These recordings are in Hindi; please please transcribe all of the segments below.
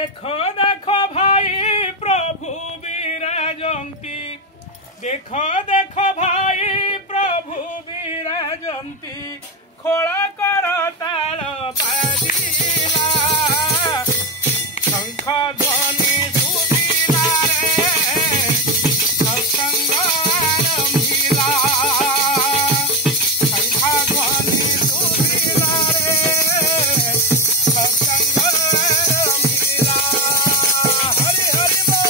देखो देखो भाई प्रभु विराजंती देखो देखो भाई प्रभु विराजंती खोल कर ताल बाजिला शंख ध्वनि सुधिला रे सत्संग आरंभिला शंख ध्वनि सुधिला रे सत्संग आरंभिला हरि हरि बोल।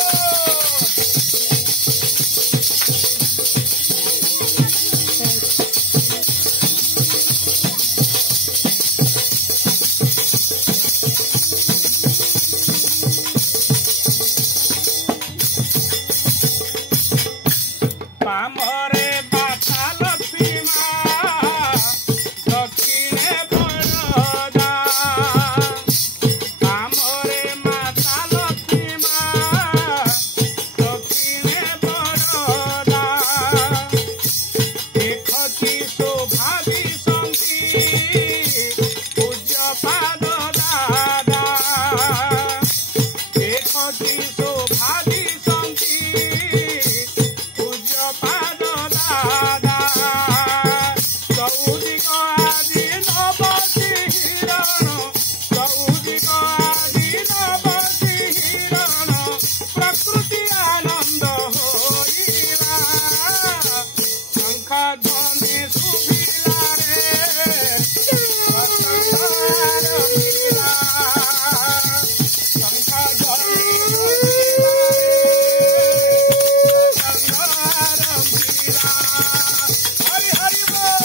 पामरे माता लक्ष्मी माँ दक्षिणे बड़दा पामरे माता लक्ष्मी माँ दक्षिणे बड़दा देखती शोभागी संती पूज्य पाद दादा देखती शोभागी संती पूज्य पाद दादा सौदिक आदि नवसी हिरण सौदिक आदि नवसी हिरण प्रकृति आनंद होइला शंख ध्वनि सुभिला रे सत्संग आरंभिला शंख ध्वनि सुभिला रे सत्संग आरंभिला हरि हरि बोल।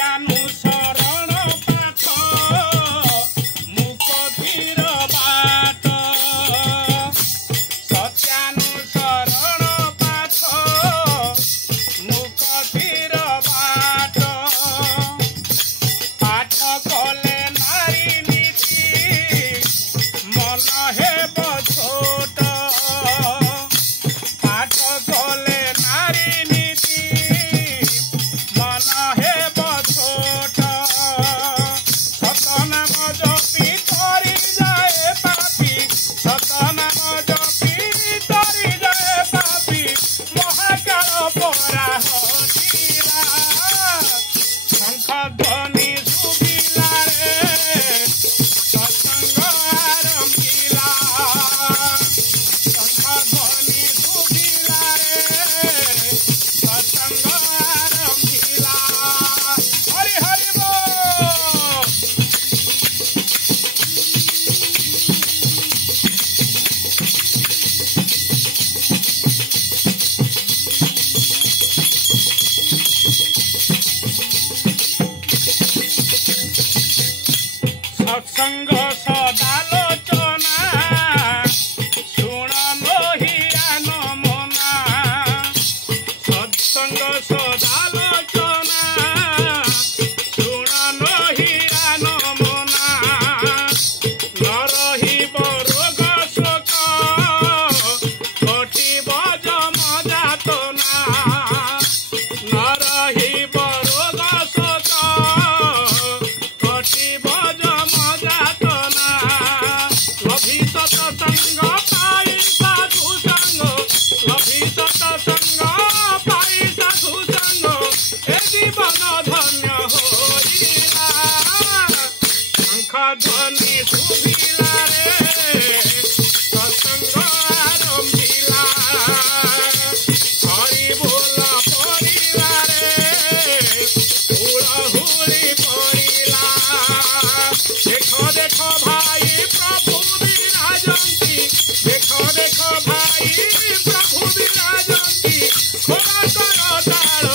सत्यानुसरण पाठ मुख धीर बाट सत्यानुसरण पाठ मुख धीर बाट पाठ कले नारी नीति मन हेब छोट पाठ कले नारी नीति मन हेब छोट सतनाम जपी करी जाए पापी सतनाम जपी करी जाए पापी महाकाल परा हटिला शंख ध्वनि सुभिला रे सत्संग आरंभिला शंख ध्वनि सुभिला रे सत्संग आरंभिला हरि हरि बोल। सत्संग सदालोचना शुण मोहियान मना सत्संग सदालोचना शुण मोहियान मना न रहिब रोग शोक घटिब जम जातना न रहिब रोग शोक घटिब जम जातना लभी सत्संग पाई साधु संग लभी सत्संग पाई साधु संग ए जीवन धन्य होइला शंख ध्वनि सुभिला रे सत्संग आरंभिला हरि बोल पड़िला रे हुड़हुड़ी पड़िला देखो देखो भाई प्रभु विराजंती देखो देखो भाई प्रभु विराजंती खोल कर ताल